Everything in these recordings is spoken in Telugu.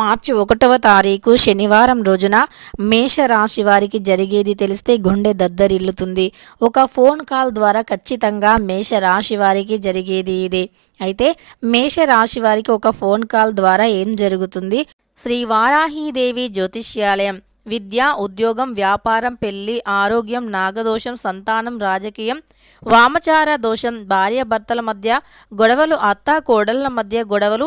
మార్చి ఒకటవ తారీఖు శనివారం రోజున మేషరాశి వారికి జరిగేది తెలిస్తే గుండె దద్దరిల్లుతుంది. ఒక ఫోన్ కాల్ ద్వారా ఖచ్చితంగా మేషరాశి వారికి జరిగేది ఇది. అయితే మేషరాశి వారికి ఒక ఫోన్ కాల్ ద్వారా ఏం జరుగుతుంది? శ్రీ వారాహీదేవి జ్యోతిష్యాలయం. విద్య ఉద్యోగం వ్యాపారం పెళ్ళి ఆరోగ్యం నాగదోషం సంతానం రాజకీయం వామచార దోషం భార్యాభర్తల మధ్య గొడవలు అత్త కోడళ్ళ మధ్య గొడవలు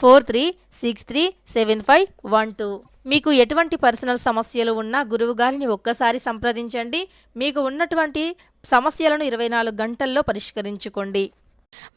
four three six three seven five one two. మీకు ఎటువంటి పర్సనల్ సమస్యలు ఉన్నా గురువు గారిని ఒక్కసారి సంప్రదించండి. మీకు ఉన్నటువంటి సమస్యలను ఇరవై నాలుగు గంటల్లో పరిష్కరించుకోండి.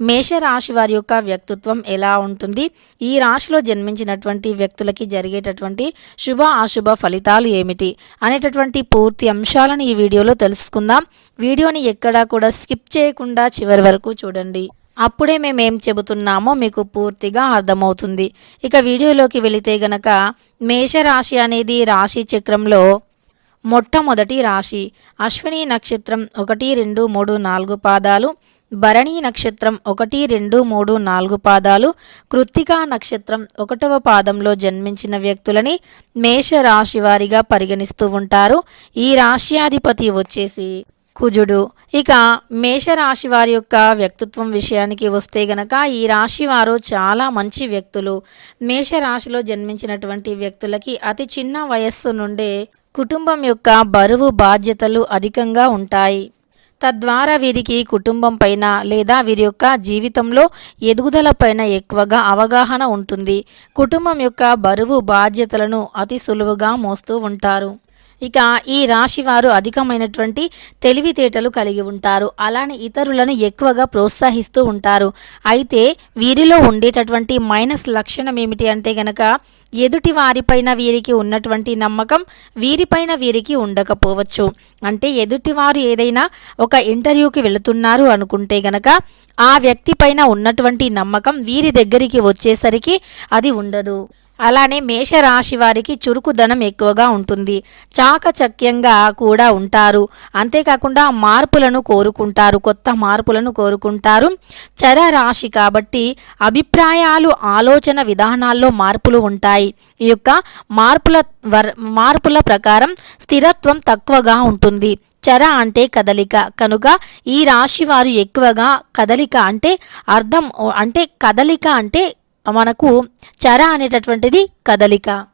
మేషరాశి వారి యొక్క వ్యక్తిత్వం ఎలా ఉంటుంది? ఈ రాశిలో జన్మించినటువంటి వ్యక్తులకి జరిగేటటువంటి శుభ అశుభ ఫలితాలు ఏమిటి? అనేటటువంటి పూర్తి అంశాలను ఈ వీడియోలో తెలుసుకుందాం. వీడియోని ఎక్కడా కూడా స్కిప్ చేయకుండా చివరి వరకు చూడండి. అప్పుడే మేము ఏం చెబుతున్నామో మీకు పూర్తిగా అర్థమవుతుంది. ఇక వీడియోలోకి వెళితే గనక మేషరాశి అనేది రాశి చక్రంలో మొట్టమొదటి రాశి. అశ్విని నక్షత్రం ఒకటి రెండు మూడు నాలుగు పాదాలు. భరణి నక్షత్రం ఒకటి రెండు మూడు నాలుగు పాదాలు. కృత్తికా నక్షత్రం ఒకటవ పాదంలో జన్మించిన వ్యక్తులని మేష రాశి వారిగా పరిగణిస్తూ ఉంటారు. ఈ రాశ్యాధిపతి వచ్చేసి కుజుడు. ఇక మేషరాశి వారి యొక్క వ్యక్తిత్వం విషయానికి వస్తే గనక ఈ రాశి వారు చాలా మంచి వ్యక్తులు. మేషరాశిలో జన్మించినటువంటి వ్యక్తులకి అతి చిన్న వయస్సు నుండే కుటుంబం యొక్క బరువు బాధ్యతలు అధికంగా ఉంటాయి. తద్వారా వీరికి కుటుంబం పైన లేదా వీరి యొక్క జీవితంలో ఎదుగుదల పైన ఎక్కువగా అవగాహన ఉంటుంది. కుటుంబం యొక్క బరువు బాధ్యతలను అతి సులువుగా మోస్తూ ఉంటారు. ఇక ఈ రాశి వారు అధికమైనటువంటి తెలివితేటలు కలిగి ఉంటారు. అలానే ఇతరులను ఎక్కువగా ప్రోత్సహిస్తూ ఉంటారు. అయితే వీరిలో ఉండేటటువంటి మైనస్ లక్షణం ఏమిటి అంటే గనక ఎదుటి వారిపైన వీరికి ఉన్నటువంటి నమ్మకం వీరిపైన వీరికి ఉండకపోవచ్చు. అంటే ఎదుటివారు ఏదైనా ఒక ఇంటర్వ్యూకి వెళుతున్నారు అనుకుంటే గనక ఆ వ్యక్తి పైన ఉన్నటువంటి నమ్మకం వీరి దగ్గరికి వచ్చేసరికి అది ఉండదు. అలానే మేషరాశి వారికి చురుకుదనం ఎక్కువగా ఉంటుంది. చాకచక్యంగా కూడా ఉంటారు. అంతేకాకుండా మార్పులను కోరుకుంటారు. కొత్త మార్పులను కోరుకుంటారు. చర రాశి కాబట్టి అభిప్రాయాలు ఆలోచన విధానాల్లో మార్పులు ఉంటాయి. ఈ యొక్క మార్పుల వర్ మార్పుల ప్రకారం స్థిరత్వం తక్కువగా ఉంటుంది. చర అంటే కదలిక. కనుక ఈ రాశి వారు ఎక్కువగా కదలిక అంటే అర్థం అంటే కదలిక అంటే మనకు చర అనేటటువంటిది కదలిక.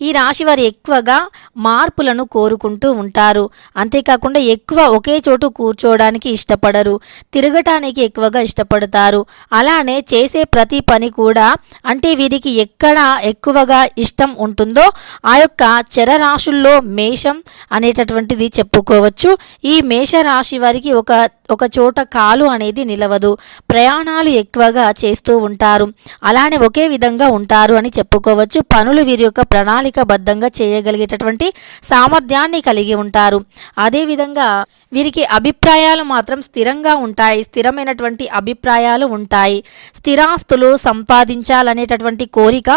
ఈ రాశి వారు ఎక్కువగా మార్పులను కోరుకుంటూ ఉంటారు. అంతేకాకుండా ఎక్కువ ఒకే చోటు కూర్చోవడానికి ఇష్టపడరు. తిరగటానికి ఎక్కువగా ఇష్టపడతారు. అలానే చేసే ప్రతి పని కూడా అంటే వీరికి ఎక్కడ ఎక్కువగా ఇష్టం ఉంటుందో ఆ యొక్క చరరాశుల్లో మేషం అనేటటువంటిది చెప్పుకోవచ్చు. ఈ మేష రాశి వారికి ఒక ఒక చోట కాలు అనేది నిలవదు. ప్రయాణాలు ఎక్కువగా చేస్తూ ఉంటారు. అలానే ఒకే విధంగా ఉంటారు అని చెప్పుకోవచ్చు. పనులు వీరి యొక్క ప్రణాళికబద్ధంగా చేయగలిగేటటువంటి సామర్థ్యాన్ని కలిగి ఉంటారు. అదేవిధంగా వీరికి అభిప్రాయాలు మాత్రం స్థిరంగా ఉంటాయి. స్థిరమైనటువంటి అభిప్రాయాలు ఉంటాయి. స్థిరాస్తులు సంపాదించాలనేటటువంటి కోరిక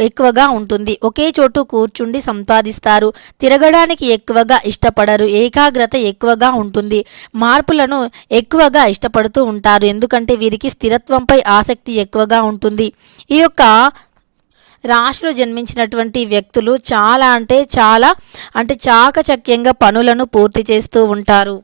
ఎక్కువగా ఉంటుంది. ఒకే చోటు కూర్చుండి సంపాదిస్తారు. తిరగడానికి ఎక్కువగా ఇష్టపడరు. ఏకాగ్రత ఎక్కువగా ఉంటుంది. మార్పులను ఎక్కువగా ఇష్టపడుతూ ఉంటారు. ఎందుకంటే వీరికి స్థిరత్వంపై ఆసక్తి ఎక్కువగా ఉంటుంది. ఈ యొక్క రాశిలో జన్మించినటువంటి వ్యక్తులు చాలా అంటే చాలా అంటే చాకచక్యంగా పనులను పూర్తి చేస్తూ ఉంటారు.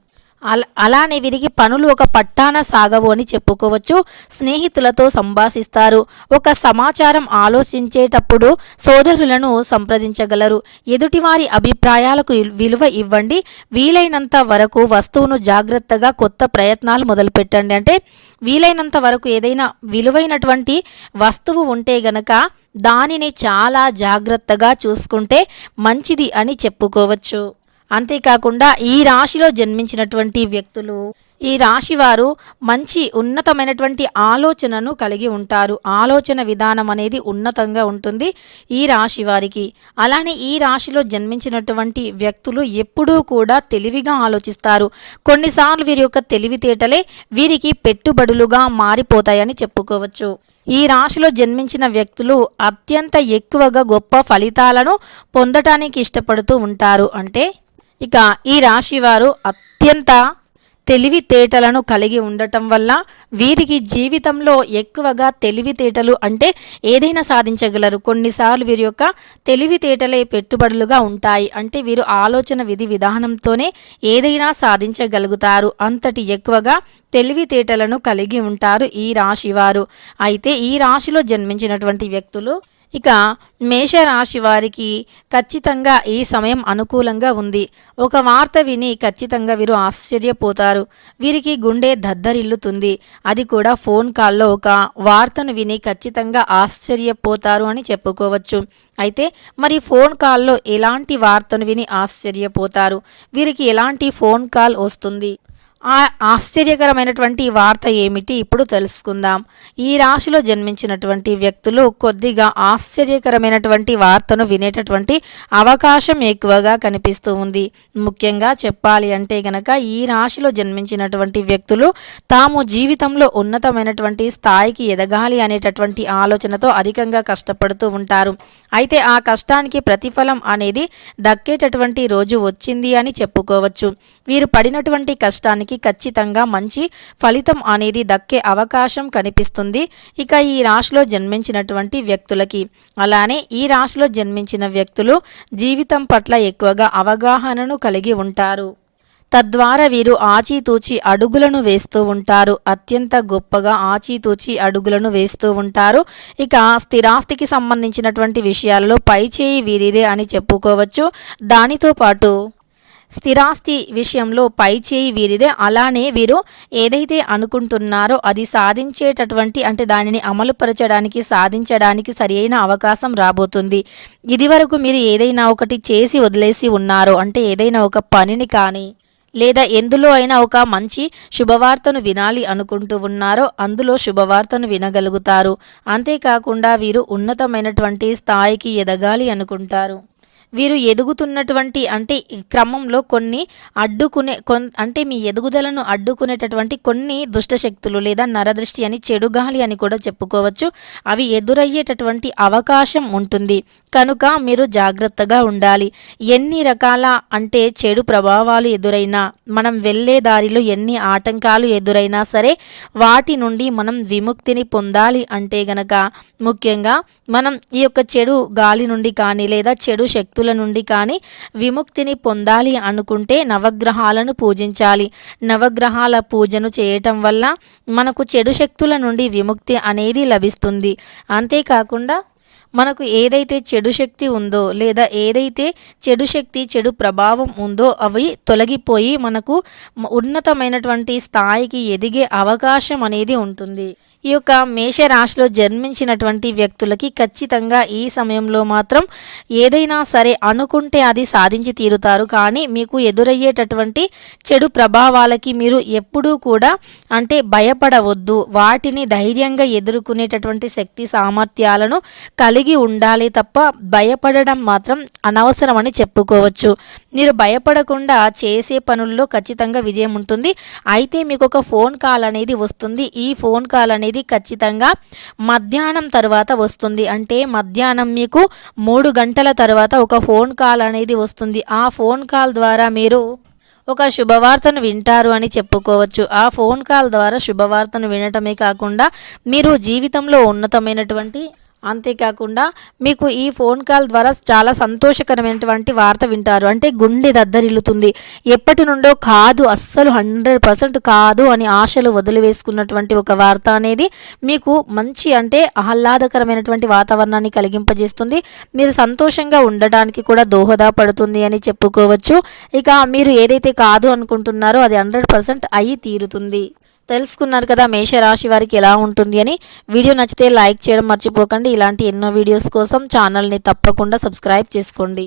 అలానే వీరికి పనులు ఒక పట్టాన సాగవు అని చెప్పుకోవచ్చు. స్నేహితులతో సంభాషిస్తారు. ఒక సమాచారం ఆలోచించేటప్పుడు సోదరులను సంప్రదించగలరు. ఎదుటివారి అభిప్రాయాలకు విలువ ఇవ్వండి. వీలైనంత వరకు వస్తువును జాగ్రత్తగా కొత్త ప్రయత్నాలు మొదలుపెట్టండి. అంటే వీలైనంత వరకు ఏదైనా విలువైనటువంటి వస్తువు ఉంటే గనక దానిని చాలా జాగ్రత్తగా చూసుకుంటే మంచిది అని చెప్పుకోవచ్చు. అంతేకాకుండా ఈ రాశిలో జన్మించినటువంటి వ్యక్తులు ఈ రాశి వారు మంచి ఉన్నతమైనటువంటి ఆలోచనను కలిగి ఉంటారు. ఆలోచన విధానం అనేది ఉన్నతంగా ఉంటుంది ఈ రాశి వారికి. అలానే ఈ రాశిలో జన్మించినటువంటి వ్యక్తులు ఎప్పుడూ కూడా తెలివిగా ఆలోచిస్తారు. కొన్నిసార్లు వీరి యొక్క తెలివితేటలే వీరికి పెట్టుబడులుగా మారిపోతాయని చెప్పుకోవచ్చు. ఈ రాశిలో జన్మించిన వ్యక్తులు అత్యంత ఎక్కువగా గొప్ప ఫలితాలను పొందటానికి ఇష్టపడుతూ ఉంటారు. అంటే ఇక ఈ రాశి వారు అత్యంత తెలివితేటలను కలిగి ఉండటం వల్ల వీరికి జీవితంలో ఎక్కువగా తెలివితేటలు అంటే ఏదైనా సాధించగలరు. కొన్నిసార్లు వీరి యొక్క తెలివితేటలే పెట్టుబడులుగా ఉంటాయి. అంటే వీరు ఆలోచన విధి విధానంతోనే ఏదైనా సాధించగలుగుతారు. అంతటి ఎక్కువగా తెలివితేటలను కలిగి ఉంటారు ఈ రాశివారు. అయితే ఈ రాశిలో జన్మించినటువంటి వ్యక్తులు ఇక మేషరాశి వారికి ఖచ్చితంగా ఈ సమయం అనుకూలంగా ఉంది. ఒక వార్త విని ఖచ్చితంగా వీరు ఆశ్చర్యపోతారు. వీరికి గుండె దద్దరిల్లుతుంది. అది కూడా ఫోన్ కాల్లో ఒక వార్తను విని ఖచ్చితంగా ఆశ్చర్యపోతారు అని చెప్పుకోవచ్చు. అయితే మరి ఫోన్ కాల్లో ఎలాంటి వార్తను విని ఆశ్చర్యపోతారు? వీరికి ఎలాంటి ఫోన్ కాల్ వస్తుంది? ఆశ్చర్యకరమైనటువంటి వార్త ఏమిటి? ఇప్పుడు తెలుసుకుందాం. ఈ రాశిలో జన్మించినటువంటి వ్యక్తులు కొద్దిగా ఆశ్చర్యకరమైనటువంటి వార్తను వినేటటువంటి అవకాశం ఎక్కువగా కనిపిస్తూ ఉంది. ముఖ్యంగా చెప్పాలి అంటే గనక ఈ రాశిలో జన్మించినటువంటి వ్యక్తులు తాము జీవితంలో ఉన్నతమైనటువంటి స్థాయికి ఎదగాలి అనేటటువంటి ఆలోచనతో అధికంగా కష్టపడుతూ ఉంటారు. అయితే ఆ కష్టానికి ప్రతిఫలం అనేది దక్కేటటువంటి రోజు వచ్చింది అని చెప్పుకోవచ్చు. వీరు పడినటువంటి కష్టానికి ఖచ్చితంగా మంచి ఫలితం అనేది దక్కే అవకాశం కనిపిస్తుంది. ఇక ఈ రాశిలో జన్మించినటువంటి వ్యక్తులకి అలానే ఈ రాశిలో జన్మించిన వ్యక్తులు జీవితం పట్ల ఎక్కువగా అవగాహనను కలిగి ఉంటారు. తద్వారా వీరు ఆచితూచి అడుగులను వేస్తూ ఉంటారు. అత్యంత గొప్పగా ఆచితూచి అడుగులను వేస్తూ ఉంటారు. ఇక స్థిరాస్తికి సంబంధించినటువంటి విషయాలలో పైచేయి వీరిదే అని చెప్పుకోవచ్చు. దానితో పాటు స్థిరాస్తి విషయంలో పై చేయి వీరిదే. అలానే వీరు ఏదైతే అనుకుంటున్నారో అది సాధించేటటువంటి అంటే దానిని అమలుపరచడానికి సాధించడానికి సరియైన అవకాశం రాబోతుంది. ఇదివరకు మీరు ఏదైనా ఒకటి చేసి వదిలేసి ఉన్నారో అంటే ఏదైనా ఒక పనిని కానీ లేదా ఎందులో అయినా ఒక మంచి శుభవార్తను వినాలి అనుకుంటూ ఉన్నారో అందులో శుభవార్తను వినగలుగుతారు. అంతేకాకుండా వీరు ఉన్నతమైనటువంటి స్థాయికి ఎదగాలి అనుకుంటారు. వీరు ఎదుగుతున్నటువంటి అంటే క్రమంలో కొన్ని అడ్డుకునే కొన్ అంటే మీ ఎదుగుదలను అడ్డుకునేటటువంటి కొన్ని దుష్టశక్తులు లేదా నరదృష్టి అని చెడుగాలి అని కూడా చెప్పుకోవచ్చు. అవి ఎదురయ్యేటటువంటి అవకాశం ఉంటుంది. కనుక మీరు జాగ్రత్తగా ఉండాలి. ఎన్ని రకాల అంటే చెడు ప్రభావాలు ఎదురైనా మనం వెళ్ళే దారిలో ఎన్ని ఆటంకాలు ఎదురైనా సరే వాటి నుండి మనం విముక్తిని పొందాలి అంటే గనక ముఖ్యంగా మనం ఈ యొక్క చెడు గాలి నుండి కానీ లేదా చెడు శక్తుల నుండి కానీ విముక్తిని పొందాలి అనుకుంటే నవగ్రహాలను పూజించాలి. నవగ్రహాల పూజను చేయటం వల్ల మనకు చెడు శక్తుల నుండి విముక్తి అనేది లభిస్తుంది. అంతేకాకుండా మనకు ఏదైతే చెడు శక్తి ఉందో లేదా ఏదైతే చెడు శక్తి చెడు ప్రభావం ఉందో అవి తొలగిపోయి మనకు ఉన్నతమైనటువంటి స్థాయికి ఎదిగే అవకాశం అనేది ఉంటుంది. ఈ యొక్క మేషరాశిలో జన్మించినటువంటి వ్యక్తులకి ఖచ్చితంగా ఈ సమయంలో మాత్రం ఏదైనా సరే అనుకుంటే అది సాధించి తీరుతారు. కానీ మీకు ఎదురయ్యేటటువంటి చెడు ప్రభావాలకి మీరు ఎప్పుడూ కూడా అంటే భయపడవద్దు. వాటిని ధైర్యంగా ఎదుర్కొనేటటువంటి శక్తి సామర్థ్యాలను కలిగి ఉండాలి తప్ప భయపడడం మాత్రం అనవసరమని చెప్పుకోవచ్చు. మీరు భయపడకుండా చేసే పనుల్లో ఖచ్చితంగా విజయం ఉంటుంది. అయితే మీకు ఒక ఫోన్ కాల్ అనేది వస్తుంది. ఈ ఫోన్ కాల్ అనేది ఖచ్చితంగా మధ్యాహ్నం తర్వాత వస్తుంది. అంటే మధ్యాహ్నం మీకు మూడు గంటల తర్వాత ఒక ఫోన్ కాల్ అనేది వస్తుంది. ఆ ఫోన్ కాల్ ద్వారా మీరు ఒక శుభవార్తను వింటారు అని చెప్పుకోవచ్చు. ఆ ఫోన్ కాల్ ద్వారా శుభవార్తను వినటమే కాకుండా మీరు జీవితంలో ఉన్నతమైనటువంటి అంతేకాకుండా మీకు ఈ ఫోన్ కాల్ ద్వారా చాలా సంతోషకరమైనటువంటి వార్త వింటారు. అంటే గుండె దద్దరిల్లుతుంది. ఎప్పటి నుండో కాదు అస్సలు హండ్రెడ్ పర్సెంట్ కాదు అని ఆశలు వదిలివేసుకున్నటువంటి ఒక వార్త అనేది మీకు మంచి అంటే ఆహ్లాదకరమైనటువంటి వాతావరణాన్ని కలిగింపజేస్తుంది. మీరు సంతోషంగా ఉండటానికి కూడా దోహదపడుతుంది అని చెప్పుకోవచ్చు. ఇక మీరు ఏదైతే కాదు అనుకుంటున్నారో అది హండ్రెడ్ పర్సెంట్ అయి తీరుతుంది. తెలుసుకున్నారు కదా మేషరాశి వారికి ఎలా ఉంటుంది అని. వీడియో నచ్చితే లైక్ చేయడం మర్చిపోకండి. ఇలాంటి ఎన్నో వీడియోస్ కోసం ఛానల్ని తప్పకుండా సబ్స్క్రైబ్ చేసుకోండి.